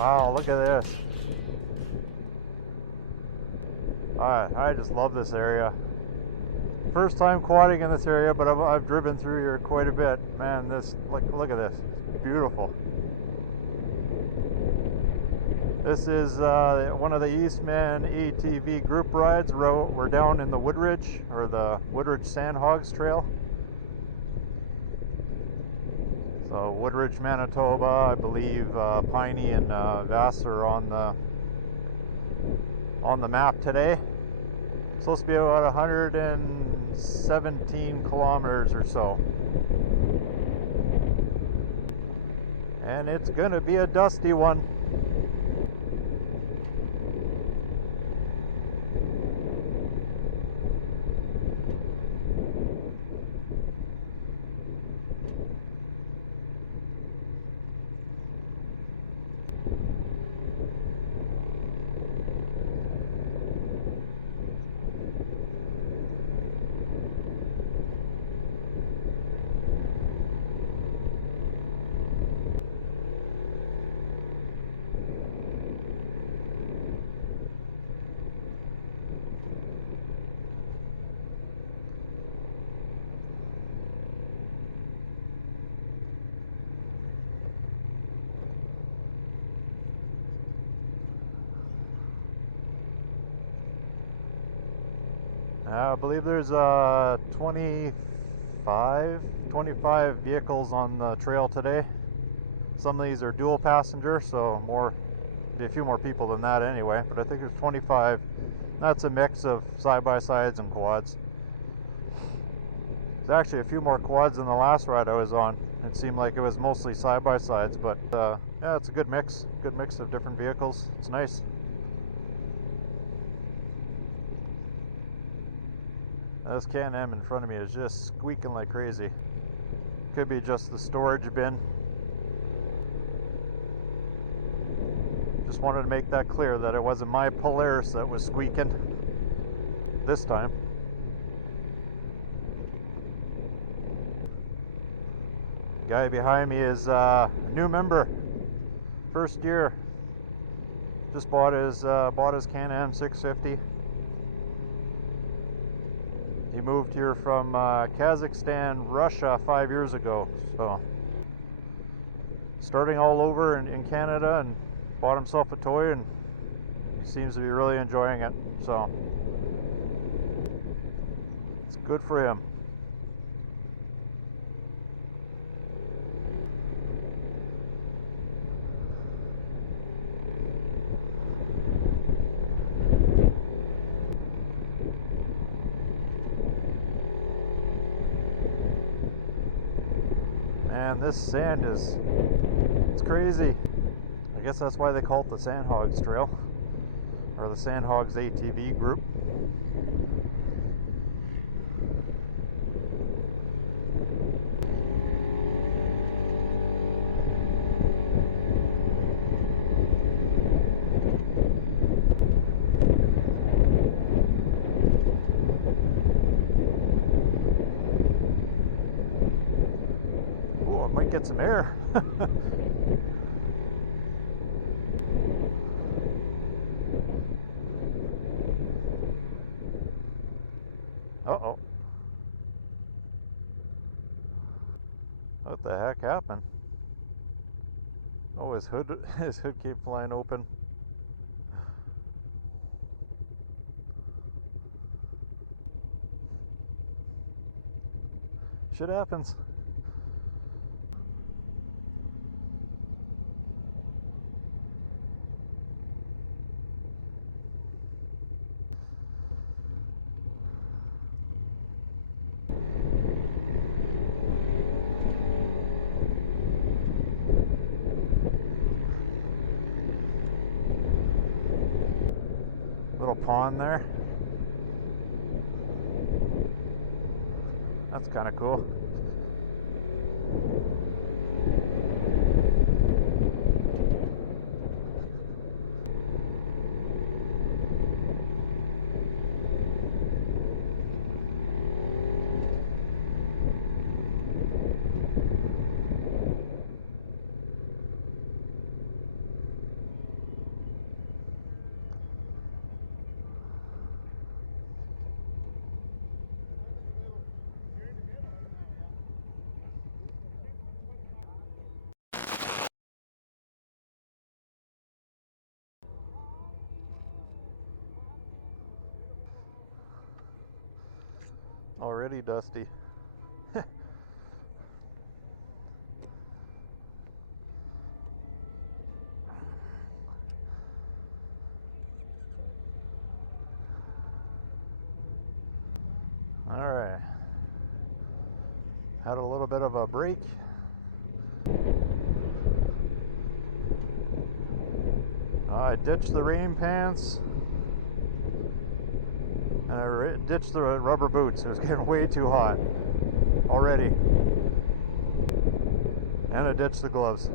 Wow, look at this. I just love this area. First time quadding in this area, but I've driven through here quite a bit. Man, this look at this. It's beautiful. This is one of the Eastman ATV group rides. We're down in the Woodridge, or the Woodridge Sandhogs Trail. So Woodridge, Manitoba, I believe Piney and Vass are on the map today. It's supposed to be about 117 kilometers or so. And it's gonna be a dusty one. I believe there's 25 vehicles on the trail today. Some of these are dual passenger, so be a few more people than that anyway, but I think there's 25. That's a mix of side-by-sides and quads. There's actually a few more quads than the last ride I was on. It seemed like it was mostly side-by-sides, but yeah, it's a good mix of different vehicles. It's nice. This Can-Am in front of me is just squeaking like crazy. Could be just the storage bin. Just wanted to make that clear that it wasn't my Polaris that was squeaking this time. Guy behind me is a new member. First year. Just bought his Can-Am 650. He moved here from Kazakhstan, Russia 5 years ago, so starting all over in Canada, and bought himself a toy, and he seems to be really enjoying it, so it's good for him. Man, this sand it's crazy. I guess that's why they call it the Sandhogs Trail, or the Sandhogs ATV group. Oh, I might get some air. Uh-oh. What the heck happened? Oh, his hood came flying open. Shit happens. Little pond there. That's kind of cool. Already dusty. All right. Had a little bit of a break. I ditched the rain pants and I ditched the rubber boots. It was getting way too hot already. And I ditched the gloves.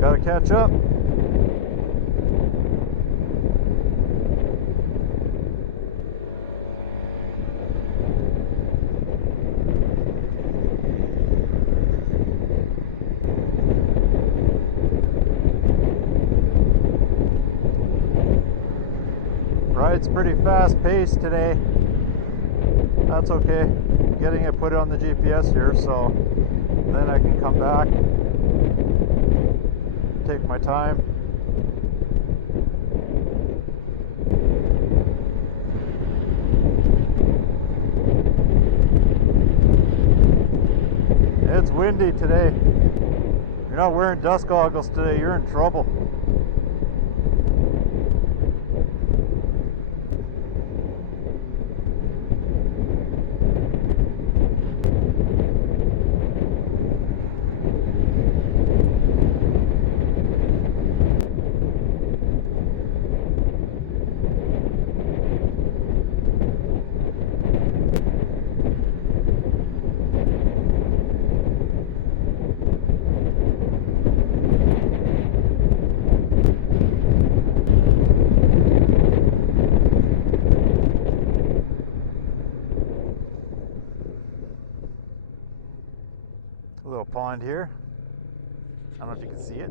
Gotta catch up. Ride's pretty fast paced today. That's okay. Getting it put on the GPS here, so then I can come back, take my time. It's windy today. If you're not wearing dust goggles today, you're in trouble. A little pond here. I don't know if you can see it.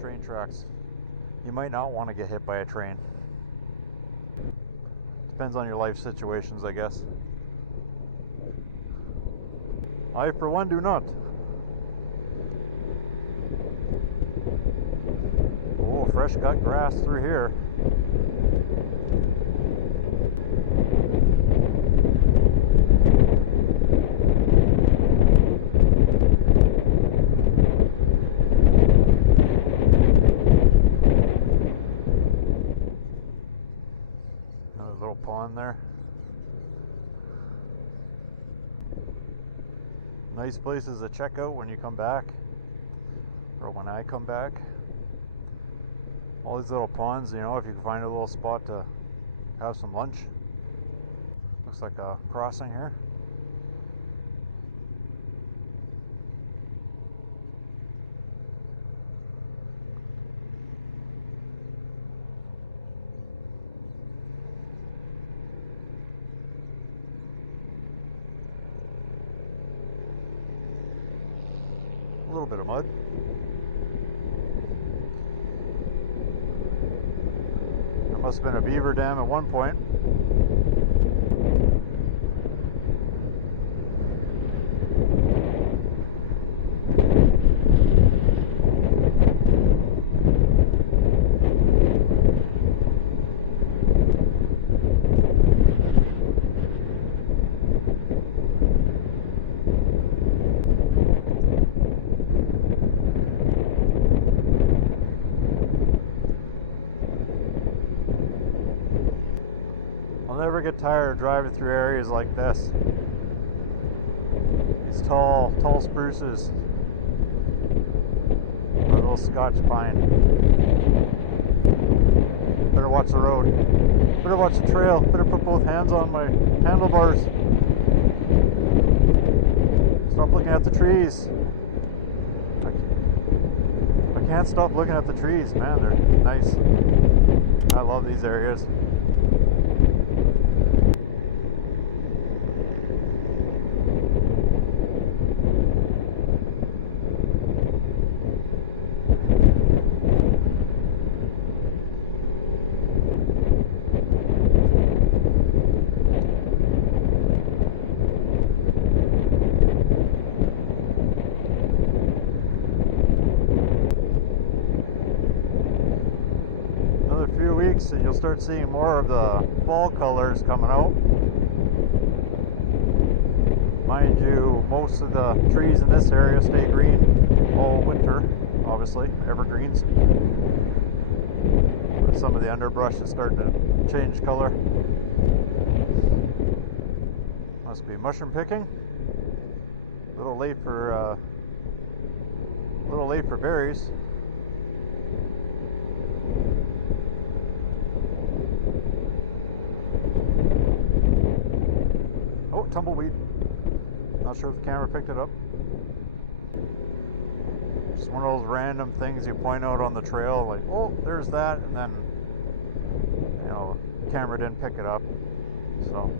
Train tracks. You might not want to get hit by a train. Depends on your life situations, I guess. I, for one, do not. Oh, fresh cut grass through here. Little pond there. Nice places to check out when you come back, or when I come back. All these little ponds, you know, if you can find a little spot to have some lunch. Looks like a crossing here. A little bit of mud. There must have been a beaver dam at one point. never get tired of driving through areas like this. These tall spruces. A little Scotch pine. Better watch the road. Better watch the trail. Better put both hands on my handlebars. Stop looking at the trees. I can't stop looking at the trees, man. They're nice. I love these areas. And you'll start seeing more of the fall colors coming out. Mind you, most of the trees in this area stay green all winter, obviously, evergreens. But some of the underbrush is starting to change color. Must be mushroom picking. A little late for berries. Tumbleweed. Not sure if the camera picked it up. Just one of those random things you point out on the trail, like, oh, there's that, and then, you know, the camera didn't pick it up. So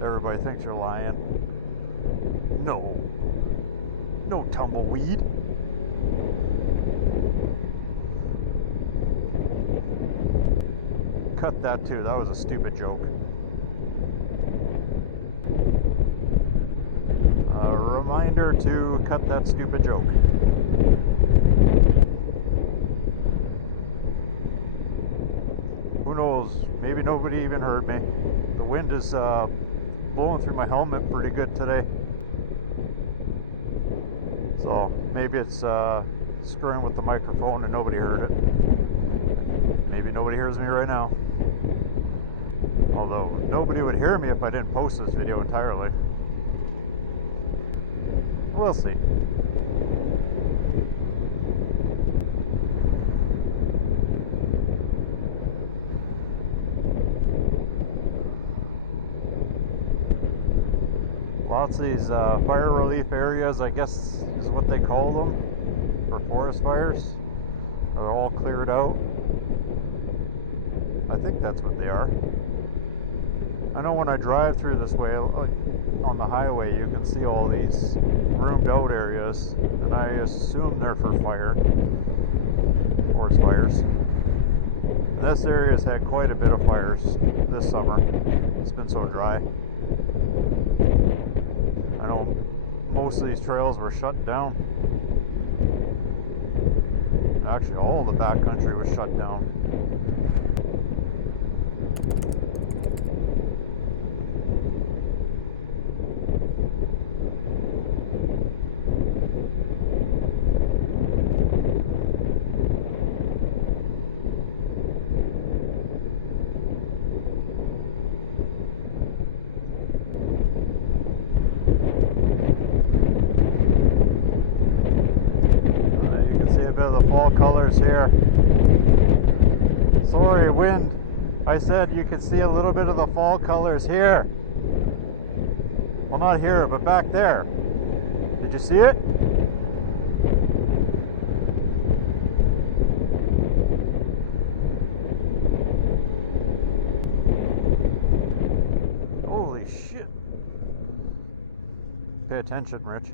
everybody thinks you're lying. No tumbleweed. Cut that too. That was a stupid joke. Reminder to cut that stupid joke. Who knows? Maybe nobody even heard me. The wind is blowing through my helmet pretty good today. So maybe it's screwing with the microphone and nobody heard it. Maybe nobody hears me right now. Although nobody would hear me if I didn't post this video entirely. We'll see. Lots of these fire relief areas, I guess is what they call them, for forest fires, are all cleared out. I think that's what they are. I know when I drive through this way on the highway, you can see all these roomed out areas, and I assume they're for forest fires. And this area has had quite a bit of fires this summer. It's been so dry. I know most of these trails were shut down. Actually, all the backcountry was shut down. Fall colors here. Sorry, wind. I said you could see a little bit of the fall colors here. Well, not here, but back there. Did you see it? Holy shit. Pay attention, Rich.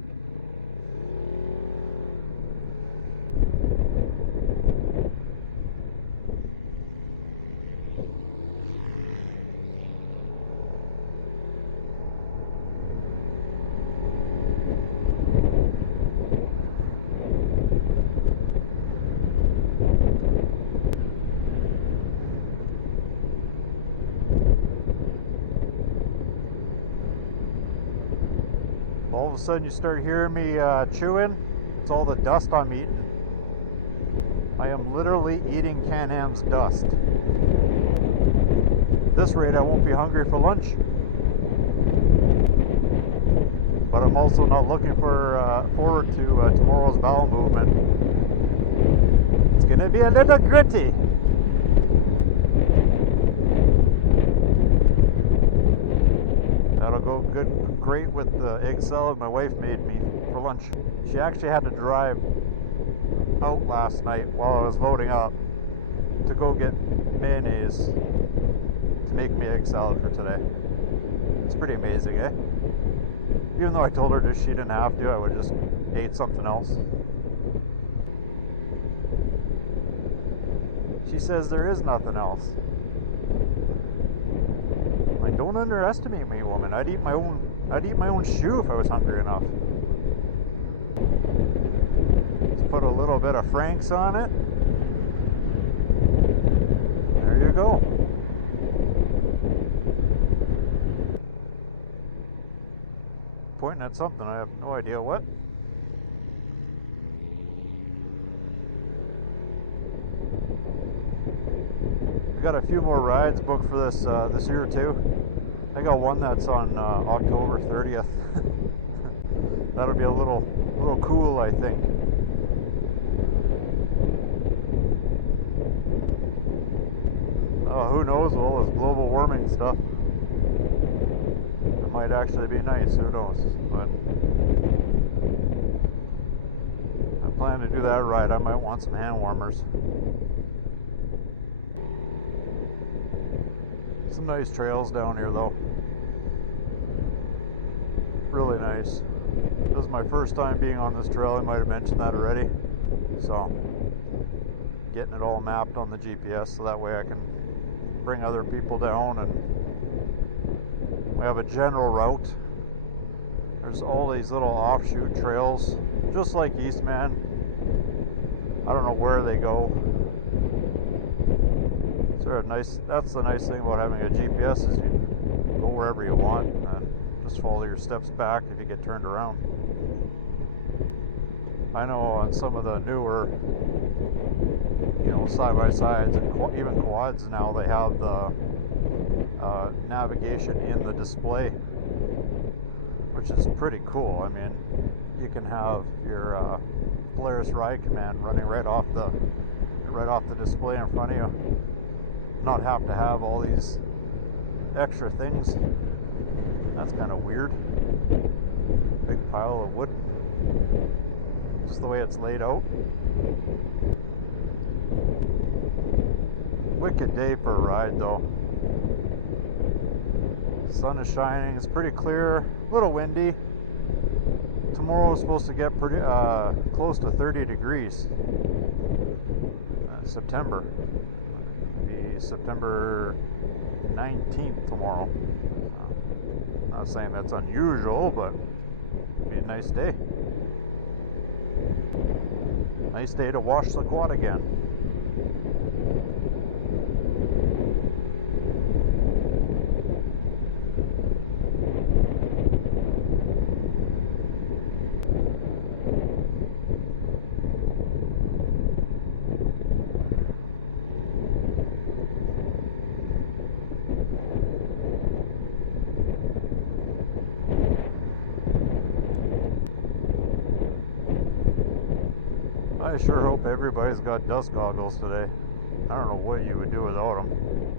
All of a sudden you start hearing me chewing. It's all the dust I'm eating. I am literally eating Can-Am's dust. At this rate, I won't be hungry for lunch. But I'm also not looking forward to tomorrow's bowel movement. It's gonna be a little gritty. That'll go great with the egg salad my wife made me for lunch. She actually had to drive out last night while I was loading up to go get mayonnaise to make me egg salad for today. It's pretty amazing, eh? Even though I told her that she didn't have to, I would just ate something else. She says there is nothing else. Like, don't underestimate me, woman. I'd eat my own shoe if I was hungry enough. Let's put a little bit of Frank's on it. There you go. Pointing at something, I have no idea what. We got a few more rides booked for this year too. I got one that's on October 30th. That'll be a little cool, I think. Oh, who knows? All this global warming stuff. It might actually be nice. Who knows? But I plan to do that ride. I might want some hand warmers. Some nice trails down here though. Really nice. This is my first time being on this trail. I might have mentioned that already. So getting it all mapped on the GPS so that way I can bring other people down, and we have a general route. There's all these little offshoot trails just like Eastman. I don't know where they go. That's the nice thing about having a GPS is you go wherever you want and just follow your steps back if you get turned around. I know on some of the newer, side-by-sides and even quads now, they have the navigation in the display, which is pretty cool. I mean, you can have your Polaris ride command running right off the display in front of you. Not have to have all these extra things. That's kind of weird. Big pile of wood. Just the way it's laid out. Wicked day for a ride though. Sun is shining. It's pretty clear. A little windy. Tomorrow is supposed to get pretty close to 30 degrees. September. September 19th tomorrow. Not saying that's unusual, but it'll be a nice day. Nice day to wash the quad again. I sure hope everybody's got dust goggles today. I don't know what you would do without them.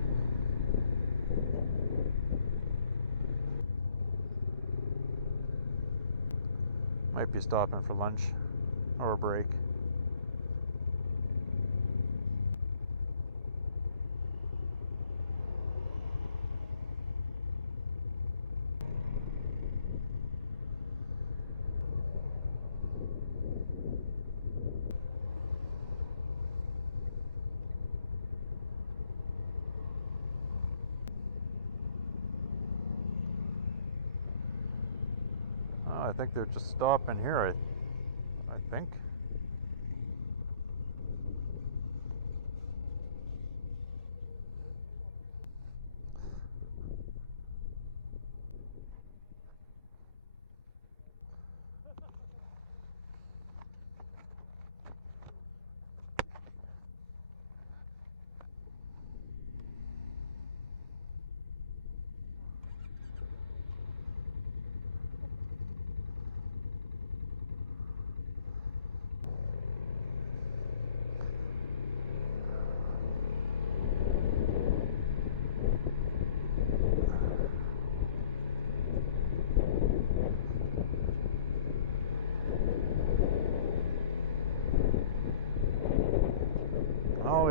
Might be stopping for lunch or a break. I think they're just stopping here, I think.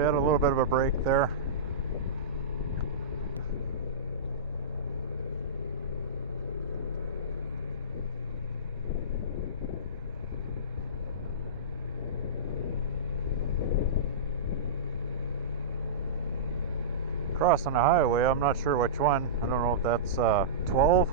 had a little bit of a break there. Crossing a highway, I'm not sure which one. I don't know if that's 12.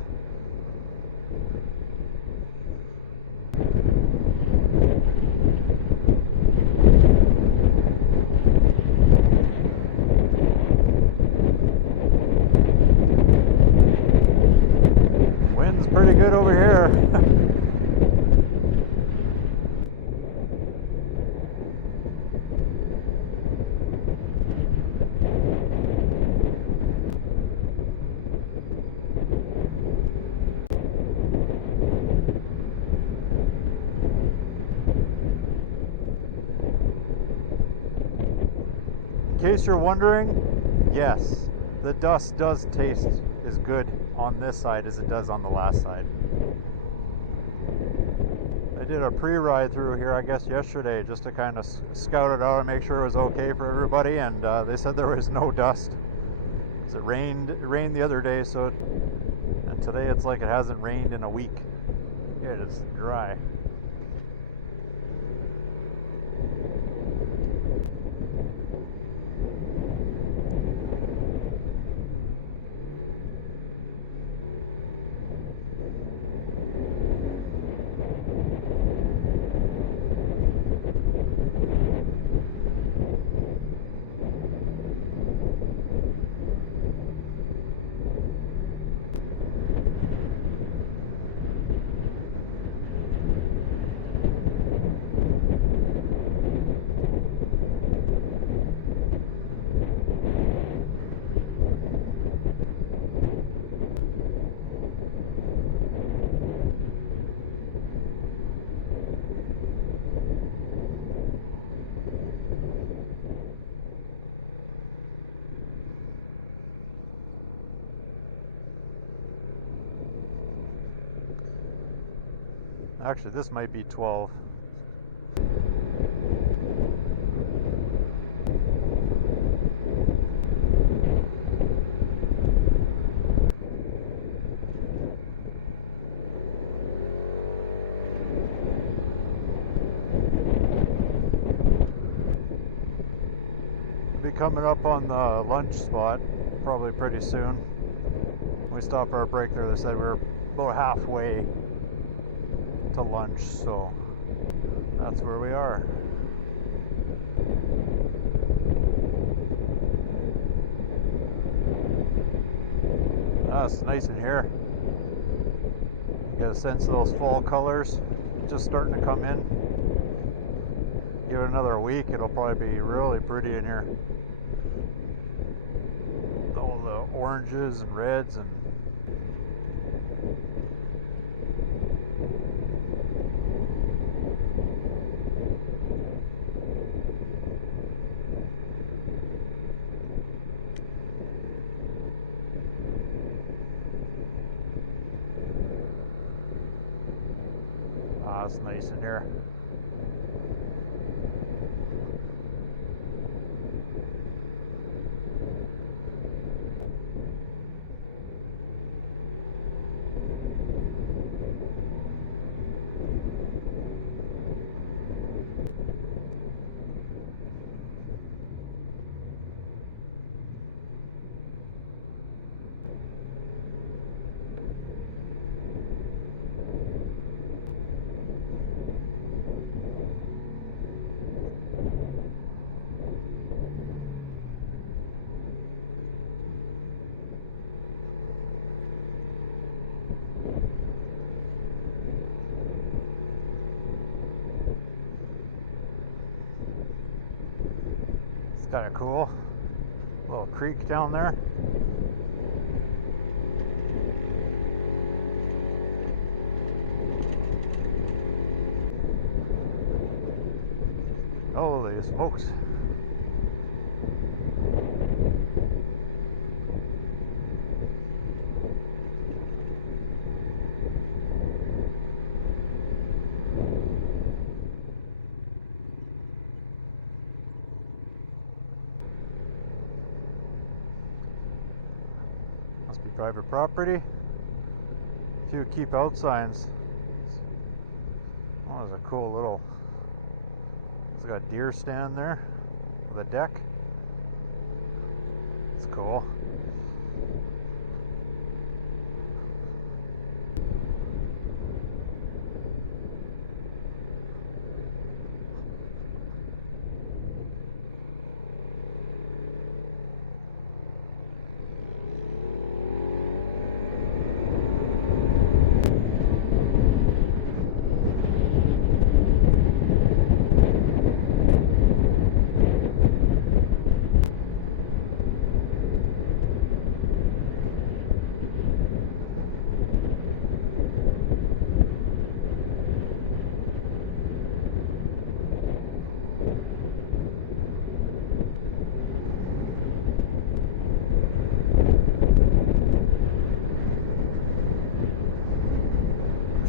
Wind's pretty good over here. In case you're wondering, yes, the dust does taste as good on this side as it does on the last side. I did a pre-ride through here, I guess yesterday, just to kind of scout it out and make sure it was okay for everybody, and they said there was no dust. It rained the other day, and today it's like it hasn't rained in a week. It is dry. Actually, this might be 12. We'll be coming up on the lunch spot probably pretty soon. We stopped our break there. They said we were about halfway to lunch, so that's where we are. It's nice in here. You get a sense of those fall colors just starting to come in. Give it another week, it'll probably be really pretty in here. All the oranges and reds and it's nice in here. Kind of cool. Little creek down there. Holy smokes. Private property. A few keep out signs. Oh, there's a cool little, it's got a deer stand there with a deck. It's cool.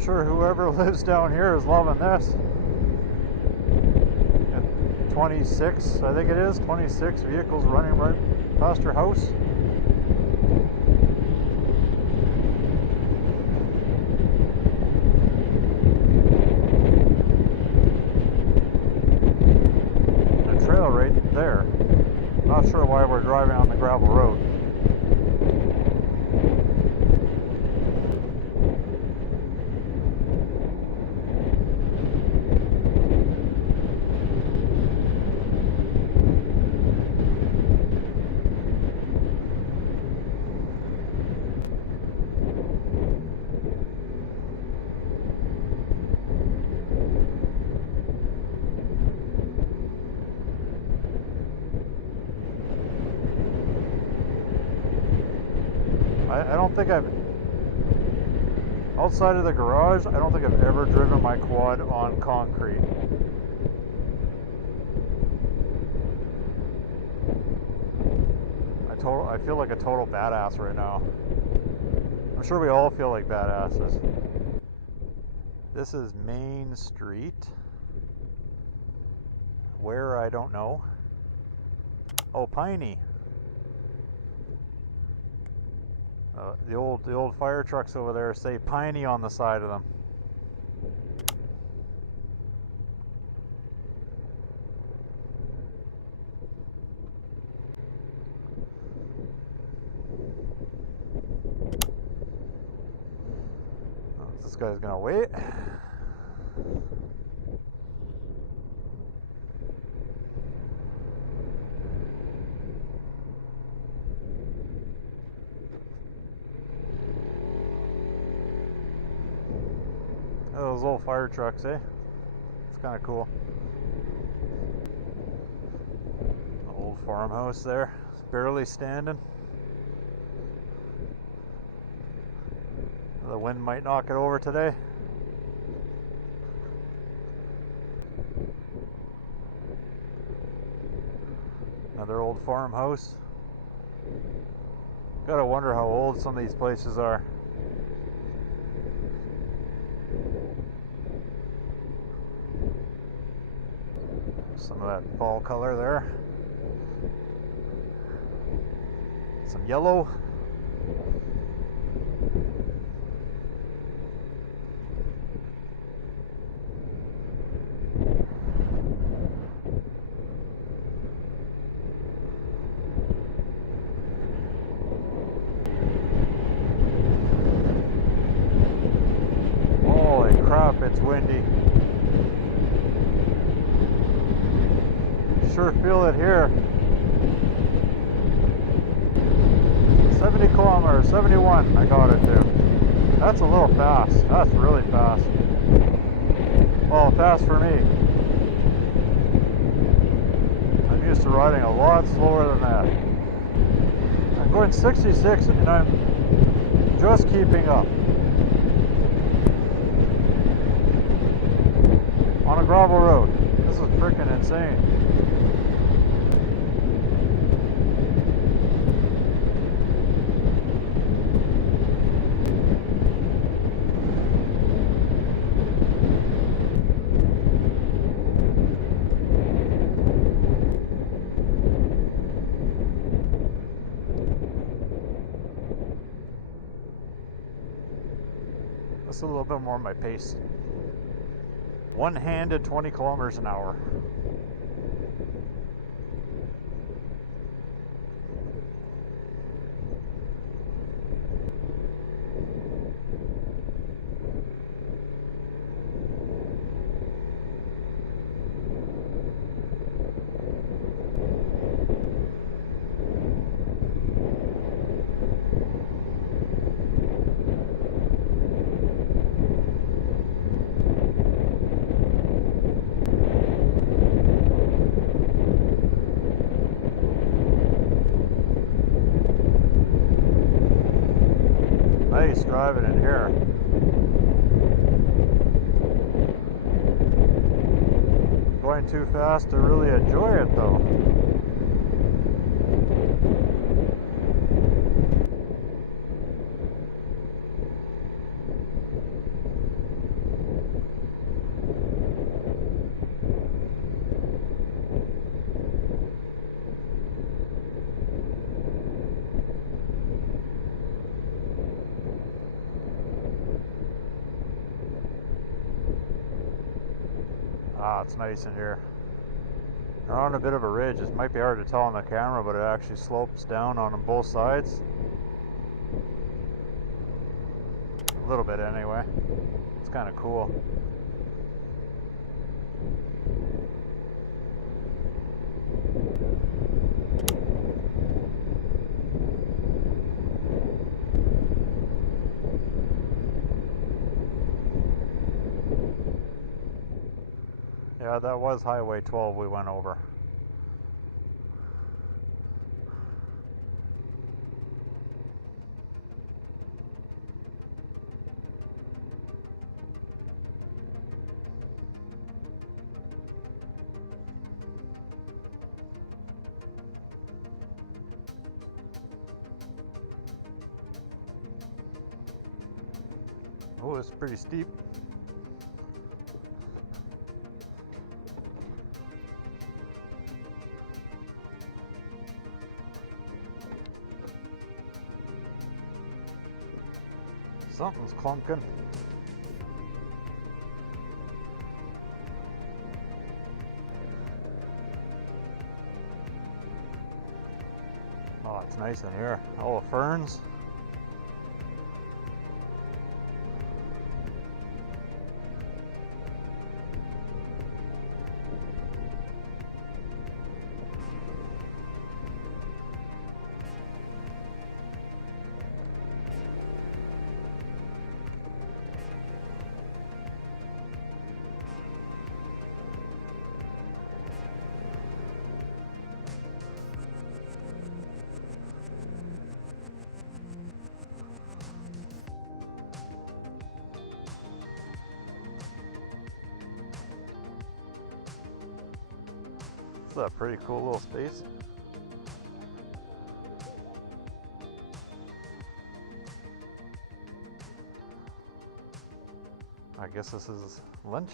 Sure, whoever lives down here is loving this. And 26, I think it is, 26 vehicles running right past your house. A trail right there. Not sure why we're driving on the gravel road. I don't think I've, outside of the garage, I don't think I've ever driven my quad on concrete. I feel like a total badass right now. I'm sure we all feel like badasses. This is Main Street. Where, I don't know. Oh, Piney. The old fire trucks over there say Piney on the side of them. Oh, this guy's gonna wait. Those old fire trucks, eh? It's kind of cool. Old farmhouse there, it's barely standing. The wind might knock it over today. Another old farmhouse. Gotta wonder how old some of these places are. Some of that fall color there. Some yellow. Holy crap, it's windy. Sure feel it here. 70 kilometers, 71, I got it to. That's a little fast. That's really fast. Well, fast for me. I'm used to riding a lot slower than that. I'm going 66 and I'm just keeping up. On a gravel road. This is freaking insane. a little bit more my pace. One-handed 20 kilometers an hour. Nice driving in here. Going too fast to really enjoy it though. It's nice in here. We're on a bit of a ridge. It might be hard to tell on the camera, but it actually slopes down on both sides. A little bit anyway. It's kind of cool. Yeah, that was Highway 12 we went over. Oh, it's pretty steep. Something's clunking. Oh, it's nice in here. All the ferns. It's a pretty cool little space. I guess this is lunch.